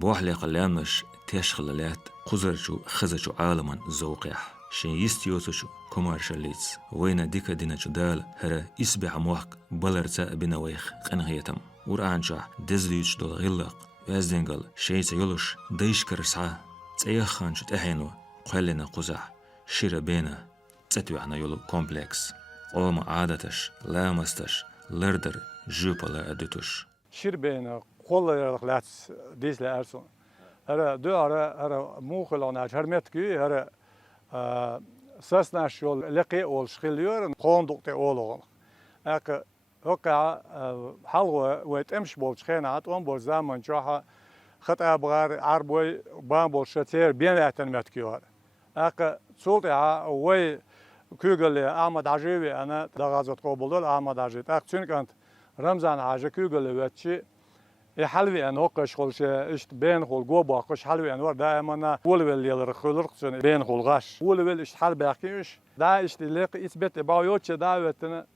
بوحلي قلامش تشخلالات قزرشو خزشو عالما زوقيح شين يستيوتشو كومارشاليتس وين ديكا دينا جدال هرا إسبع موحق بلرتا بنويخ قنغيتم ورانشا دزليش دول غلق وازدنقل شيتا يولوش ديشكر سعا تأيخانش تأحينو قلنا قزح شيرا بينا تتوعنا يولو كومبلكس قوم عادتش لامستش لردر جوبلا أدتوش شير بينا قول لاتس ديس لأرسون هرا دو هرا موخلان هرمتكي هرا ساسناش يول لقي أول شخيليور قوندوق تي أولوغن هكا هكا حلوة ويتمش بول شخينات وان بول زامن جاها خط أبغار عربوي بان بول شتير بين اعتنمتكيور هكا صوتها وي كوغل أحمد عجيبي أنا دغازت قبول أحمد عجيب أكتشن كانت رمزان عجيب كوغل واتشي حلوي أن هوكش خلش إشت بين خل جوبا قش حلوي أن ور دائما ولول يلر خلرق بين خل غش ولول إشت حل بحكيش دا إشت لق إثبت بايوتش دعوتنا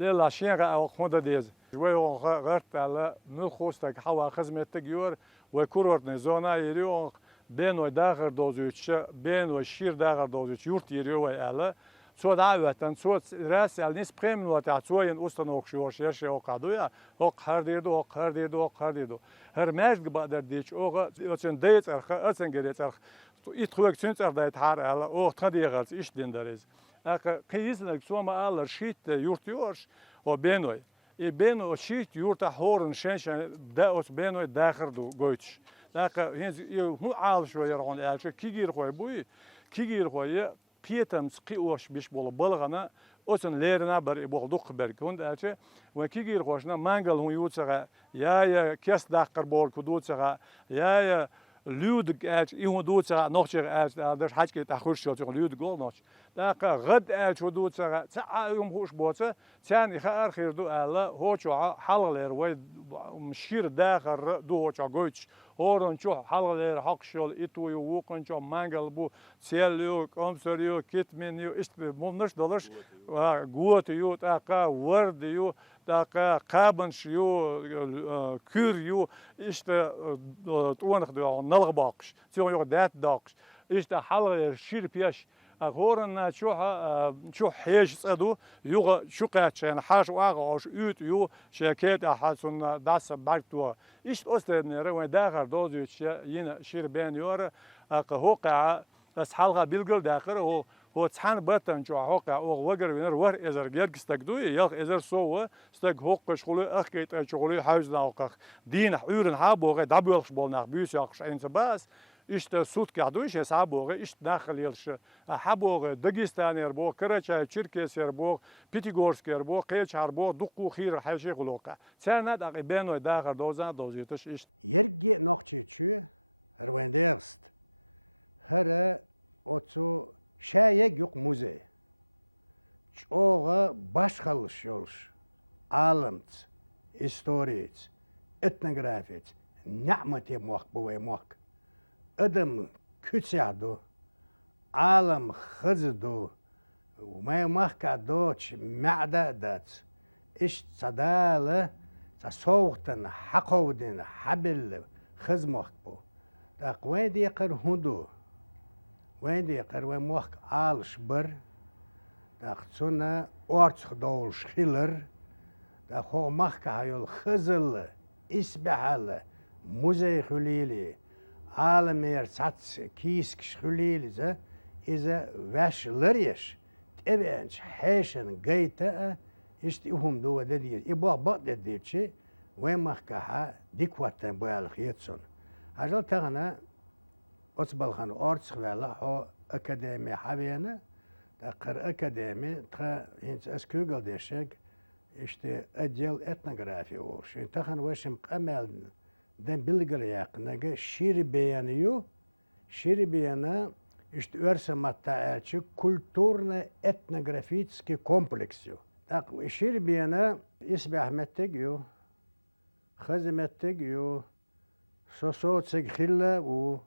للاشين أو خمدة ديز شوي غرت على ملخوستك حوا خدمتك يور وكورورت نزونا يريو بين وداخل دوزوتش بين وشير داخل دوزوتش يورت يريو على سو دعوتن سو راس الناس بريم وتعطوين أستنوك شو شيرش أو قادويا أو قهرديدو هر ماجد بقدر ديش أو أتن ديت أرخ أتن جريت أرخ يتخوك تنت أردايت حار على أو تديغلت إيش دين داريز أك كيزنك سو ما الله شيت يورتيورش أو بينوي بينو شيت يورت هورن شنشن دا أس بينوي داخل دو جوتش أك هنز مو عال شوية رغون ألش كيجير خوي بوي كيجير خوي قيتم سقيوش بيش بول بلغنا أصلا ليرنا بر بولدوق بركون دالشة وكيجير خوشنا مانجل هو يوتسها يا كيس داقر بول كدوتسها يا لود ألش يهون دوتسها نوتشر ألش داش حاجة تأخرش شو تقول لود جول نوتش داق غد ألش ودوتسها تاع يوم خوش بوتسه تاني خير خير دو ألا هو شو حلق لير ويد مشير داخل دو هو شو جوتش هورن شو حلق لير حقشل إتو يوقن شو مانجل بو سيليو كومسريو كيتمنيو إست مونش دولش قوت يو تاقا ورد يو تاقا قابنش يو كور يو إست توانخ دو نلغ باقش تيون يو دات داقش إست حلق شير بيش هورن شو حيش صدو يو شو قاتش يعني حاش واغاش يوت يو شركات حاسون داس باكتو إست أستنير وين داخل دوزيش ين شير بين يور هوقع بس حلقة بيلقل داخل هو تحن بطن جو هوقع أو وجر وينر ور إزر جيرك استقدوي يلق إزر سوى استق هوق شغله أخكيت شغله حاجز ناقخ دين حيرن حابوغ دبولش بولناخ بيوس ياقش إنت بس إشت سود كعدويش حابوغ إشت داخل يلش حابوغ داغستان بو كراتشا تشيركيس بو بيتيغورسك بو قيچار بو دقو خير حاجه غلوقه سنه دقيبن داخل دوزان دوزيتش إشت يرجع نقطة رواندرست هر أتو شايق يق موزي çoğu başkalış yolş alımç historiç etnografiç نعمتي موق بوي موق ادم كتسعدو عالم خزدو وما يمحكا دوش معدة دات اش صدالة تصوغتن حقودن حبل خز موق بو داق وين دي قر هندو وين دي قر وين موق عالش بر داق تسونا أورتخ دول شخيلر داق هو محكا هايول خزل إسبحال موزي خليلي عالمير ساتس كيسك خليلي زا إذا واش لريش تبعنش حيشن قيتا اشتيهم دو ددير إبوا بق دديرشي وين محكا ها ديكواتن بوال خيتسون عجل تغنى أصبالخان أورتخ ولا هو أكاديمي حبينا تقر أكاديمي تخا هنس أسكوغل ديشك işte acil etnografi olmuş. Tahan başım kamel den bilgiler şiir beğeniyor. Şiir beğeni işte örsematta elçi kulturne etnografitski kompleksio. Tak şiir beğeni ismi Ahmet Tegiyor. Hizmet Tegiyor. Sosotsik hille u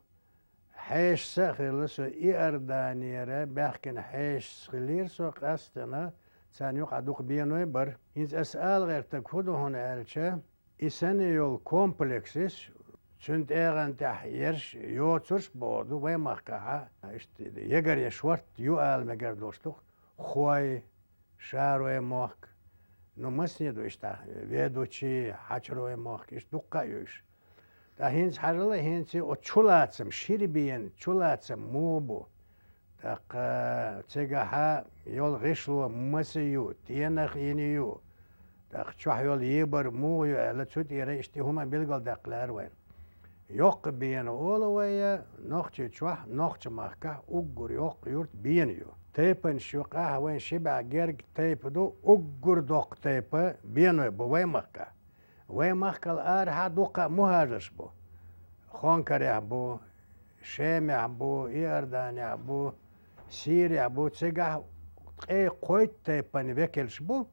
حيش سخيل سو إردانيرة بحكن حيش سخيلير سو قاستنا سانيوق عدوق بينوي بر إنز أسأل غير تكودو هون ألشا إساني يول كومبلكسيس Çünkü eğer tah yer yoğurtsuş boğdu ve mahkaha işte yeger yaşvart yu almeger dostluk хуай шаруе мох но масниду işte ведучи хачруе мох işte dukayış da hins harla hinsi o çulatsım şiribiyen çulatsım mubu da çegaha yol gışlu masiyu tiyanaq yeniyu da çuh yol yibar muyu ala tut yere işte huma bilgal daqlar var yok biyen oğlu veya nokçu çuh nokçu mahka uggur yok yurt biyeniyor تيبن شوقها وين شبع جرج تيب دو أجر دوق تيب بينو بوين مكة وين مكة الأرها دوقة مهاجر بو خانكر بو شام بو إيردان بو سيريا بو تسجع أي قويت تيبن وكلش بو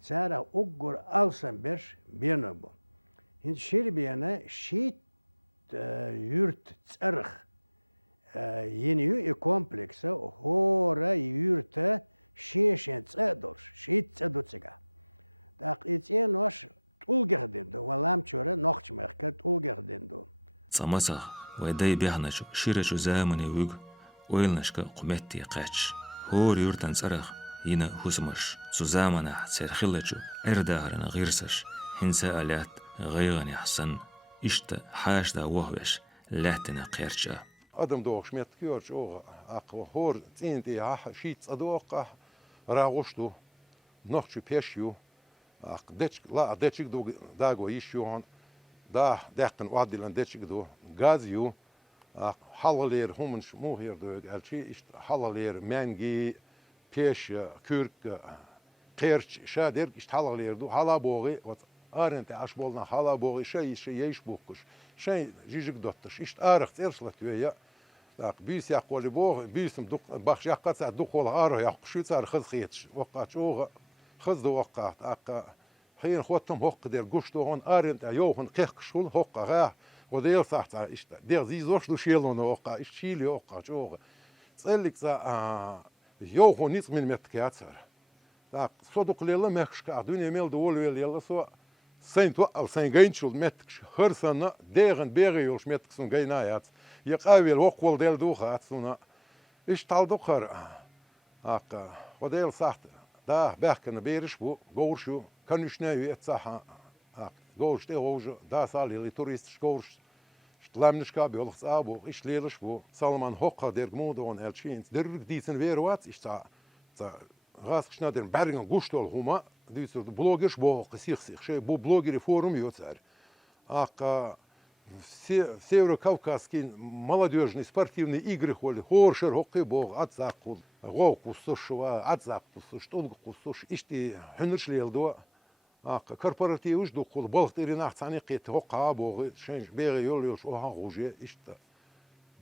سارة أجر ألسن برش بينو بو هن شير بينا شيت يرت ترخ yeni komplekse hora yürte şişen tsedor şit tsedutsiga tak itse noş tulgerdendo walam çöre noxçmerkat tulgerdendo Tsamasa ve day bihnaçu şireçu zamani vug oyilnaşka qumetti qaç hor yurtan tsaraq yine husmaş su zamana serxilaçu erdaharana gırsaş hinsa alat gaygani hasan işte haşda wahveş lahtına qerça Adam doğuş metkiyor o akva hor tinti ha şit adoqa ragoştu nohçu peşyu ak deçik do dago işyon da dekten vadilan deçik do gazyu ak halaler humun muhir do elçi işte halaler mengi peş kürk qerç şader işte halaler do hala boği arente aşbolna hala boği şey yeş boğuş şey jijik dottuş işte arıq terslatıyor ya بيس يقول بوه بيسم دق بخش يقطع دخول عاره يقشوا صار خذ خيتش وقعت شو خذ وقعت أق حين خوتهم هق دير قشتو هون أرنت يوهن قيق شول هق غا ودير صحت إشت دير زي زوش دو شيلون وقع إش شيل وقع شو تسألك ذا يوهن نيت من متكات صار ذا صدق ليلا مخش كعدوني ميل دول ويل يلا سو سين تو أو سين جين شول متكش هرسنا ديرن بيري يولش متكسون جينايات يقاوي الوقول ديال دوخا تسونا إيش تالدوخر هاكا وديل صحت دا بحكن بيرش بو غورشو كانوش ناوي اتساحا هاك غورش دي غوجو دا سالي لي توريستش غورش شتلامنش كابي ولخ صابو إيش ليلش بو سالمان هوكا دير جمودون الشينز درك ديسن ويروات إيش تا غاس شنادر بارغن غوشتول هما ديسو بلوجرش بو قسيخ سيخ شي بو بلوجري форум يوتسار هاكا Северо-Кавказские молодежные спортивные игры холи, хоршер, хоккей бог, отзакул, гоку сушува, отзакул суш, тонгу суш, ишти хюнершлел до, корпоратив уж докул, болтыринах цани кет, хокка бог, шенж бере йол йош, оха хуже, ишта,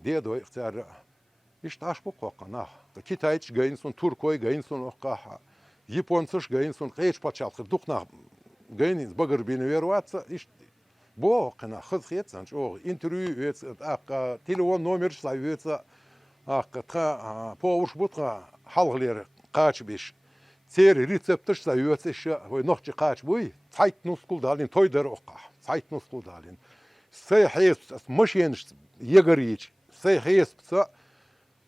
дедо ихтяр, ишта аш бог хокка нах, китайч гайнсон, туркой гайнсон хокка, японцыш гайнсон, кайч пачалхыр, духнах гайнин, багыр бини верваться, ишт بو قنا خذ خيت سانش او انتريو يت اق تليفون نومر سلايوت اق تا بوش بوتقا حلغلير قاچ بيش سير ريسبتش سلايوت اش هو نوخچ قاچ بوي تايت نوسكول دالين تويدر اوقا تايت نوسكول دالين سي حيس مشينش يغريج سي حيس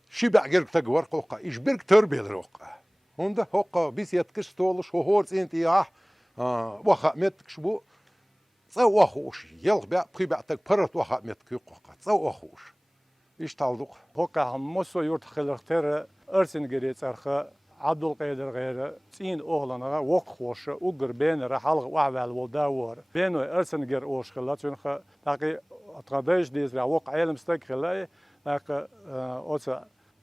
شبع غيرك تغور اوقا ايش بيرك تربيل اوقا هوندا اوقا بيس يتكش تولش هو هورت انت يا واخا متكش بو صوخوش يلغبع قيبعتك برت وخا متكي قوقا صوخوش ايش تالدوق هوكا همسو يورت خلقتر ارسن جريت ارخا عبد القادر غير تين اوغلانغا وق خوش اوغر بين رحلق وعوال وداور بينو ارسن جر اوش خلات شنخا تاقي اتقداش ديز وق عالم ستك خلاي تاقي اوس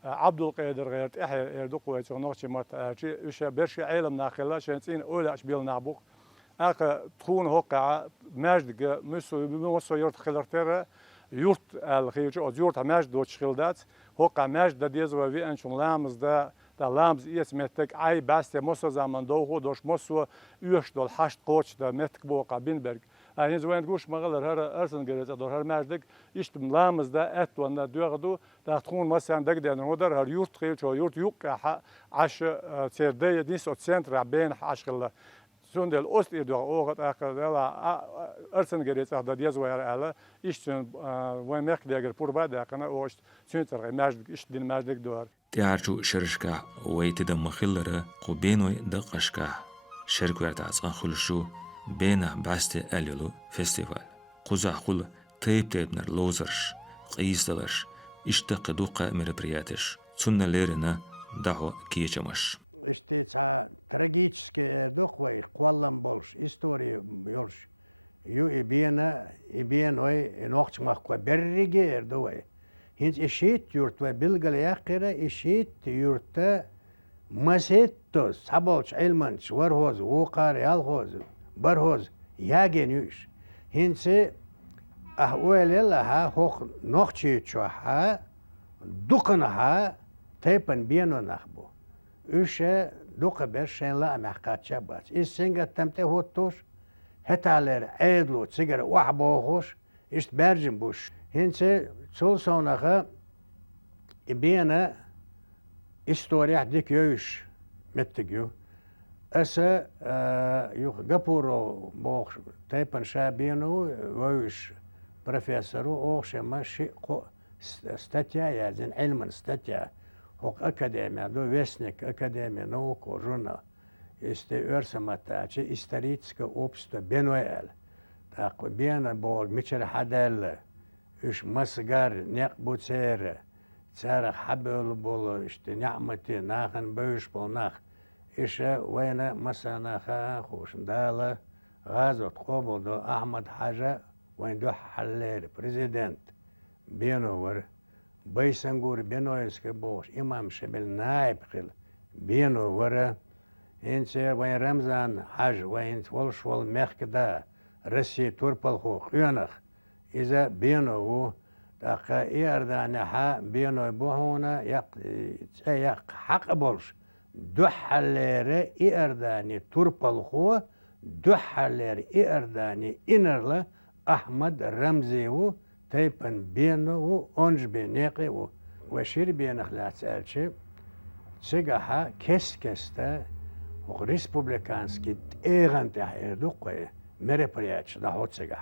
عبد القادر غير احيا يردوق ويتو نوتشي مات اشي وش برشي عالم ناخلا شنتين اولاش بيل نابوق اخ تخون هوقع ماجد مسو يورت خلرتر يورت الخيج او يورت ماجد دوتش خلدات هوقع ماجد ديز وفي انشون لامز دا لامز اس متك اي باست مسو زمان دو دوش مسو يوش دول حشت قوتش دا متك بوقع بينبرج هنز وين گوش مغلر هر ارسن گرز دور هر ماجدك يشتم لامز دا ات وند دوغدو دا تخون مثلا دك دن ودر هر يورت خيج او يورت يوقع عش سيردي ديس او سنتر بين عشخله Sundel Ost idua ogat akadela arsen gerets da diazwar ala iştün ve mekdeger purba da kana o sünter majdik iştin majdik duar. تعرشو شرشكا ويتدم مخلرة قبينوي دقشكا شركو يرتعصان خلشو بينا باستي أليلو فيستيفال قزع خل تيب نر لوزرش قيستلش اشتق دوقة مربرياتش تسنة ليرنا دعو كيشمش Иште трагически дохвай кваллам болш история болш ю ибиен ой нохчмах ква берриге эрдовай хинч ишит юрт ва билгал яқира ишит юрта масетто саболч элманч вархоз уқар ялхоз бархоз яген юш хинче ахуэлела ха хох нохчи чоха дукна ха тепен биено нахбу Üche duke berşen la mahkatça bas. İssinge temte hottoş. Hetaler edlu sigara wahbohoş. İst berjin buş. Hinse çol sonağa ibiyana istoriya dik yöyüş mettigü. Asa yuh gapuro boş tepen şabiyanu yöyüş profesoru oşema şi statya yazın ilmin statya. Hok akademija, do Vesnik, Akademija nauko, žurna, jeste örsamatače, istorijska opsta Benoel. Tako, bijena bol, mičer hadel, üş masgar, nek bucer, цара хабел бол, işte нямати, нахан бöş bol, nach. İşe, vayna masanaha, hoşundala, gazot, qoboldu, Ahmet Haja, vayn do haller, prezident, Benover, Baysangur Benoyske boş imam şebel naib khil beno vara inse ve Ramzan haj ve int volşvol mekda Rusiya turpal xo xyanakh iza beno taqa yardana ha beno bohuna yak haq bolş duhallere yardani turpal xo duhaller yardani inerla Ahmed Ramziu Taypan beno onj beneki ve şir beneklat elçi sigaha keskeste o respublikanski egante erduqe merepryach da hotsaga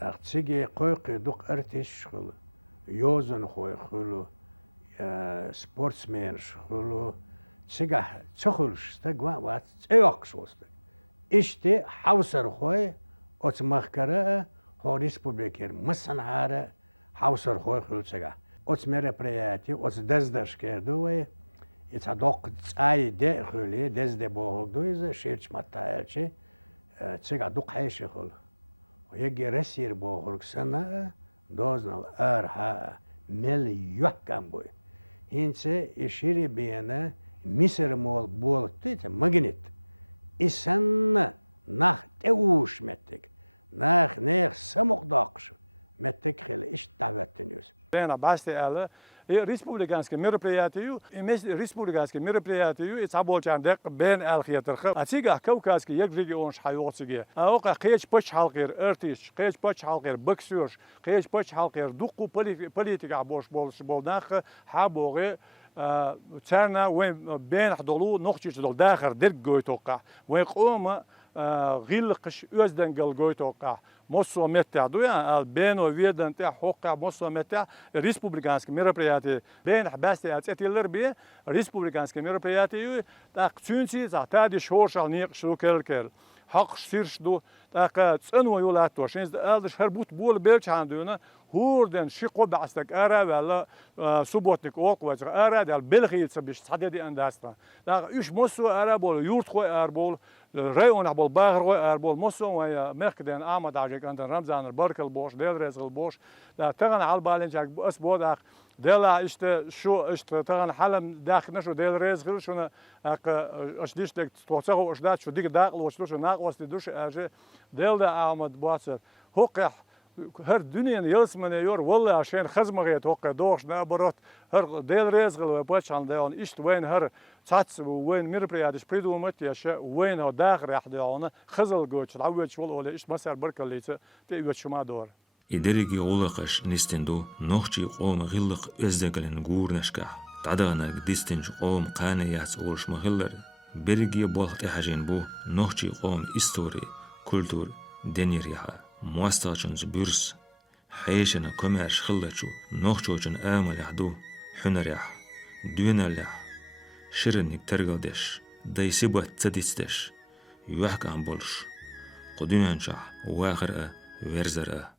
da tsigi qoyqi duq artish khulu yozun khoy khulu sportsmen khulu sigah tsukhulsh sta gwa wat tsayok shost işte havsar khoy ots mahkara ho respubliker masanhara havsar khoy khulsaga ots merepryati ots dazdashkerdu It's a doc tsai de khuli desde bohogdu iz shirch mataelchi tsiga duq hayshkhul. Yegi resir bohorg sana doznal arha mel yuhkamboy. Hinse ishiri biena miser mol bolti magnet. Isanna nach teush mettek. Nach ner samogdaqsh mettek khil ish davettinus. Bena basti ala Республиканские мероприятия, республиканские мероприятия, и цаболчан дек бен алхиятырхы. Атига Кавказский як регион шайоциге. Аока кеч поч халкер артиш, кеч поч халкер боксёрш, кеч поч халкер дуку политика бош болнах хабоге царна وين بين حضلو نقطة دول داخل درج جويتوقع وين قوم غلقش أزدن قل جويتوقع مصر متى دويا بين ويدن تاع حقوق مصر متى ريسبوبليكانسك мероприятия بين حباستي أتيلر بيه ريسبوبليكانسك мероприятия تاع تونسي تاع دي شورشال نيق شو كل حق سيرش دو تاع تسنو يولات وشين ألدش هربوت بول بيلش عندنا هوردن شقو بعستك أرا ولا سبوتنك أوق وجه أرا دل بلغي تبيش صددي أنداستا تاع إيش مصر أرا بول يورت خو أرا بول ريون بول باغر خو أرا بول مصر ويا مخدن آمد عجك عند رمضان البركل بوش ديل رزق بوش لا تغن على بالنجاك بس بوداخ دلا إشت شو إشت تغن حلم داخل نشو ديل رزق شو أشديش دك توصله أشدات شو ديك داخل وشلوش ناقوس تدوش أجي ديل دا آمد بواسر هوقح her dünyanın yılsımını yor vallahi aşen xizmagı toqqa doğuş nabarat her del rezgil ve başan da on işte wen her çats wen merpriyadish pridumat yaşa wen o daxir yaxdi ona xizil goç avç vol ola işte masal barkalıysa te üçma doğru İderigi olaqaş nistendo noxçi qom gilliq özdegelin gurnashka tadağana distinç qom qaniyat oluşmagıllar Belgiye bolht ehajin bu nohçi qom istori, kultur, deniryaha, muastaçın bürs, hayşana kömer xıllaçu, nohçoçun amal yahdu, hünerah, dünerlah, şirinlik tergaldeş, daysibat tsaditsteş, yuhkan bolş, qudünanşah, vahir verzara.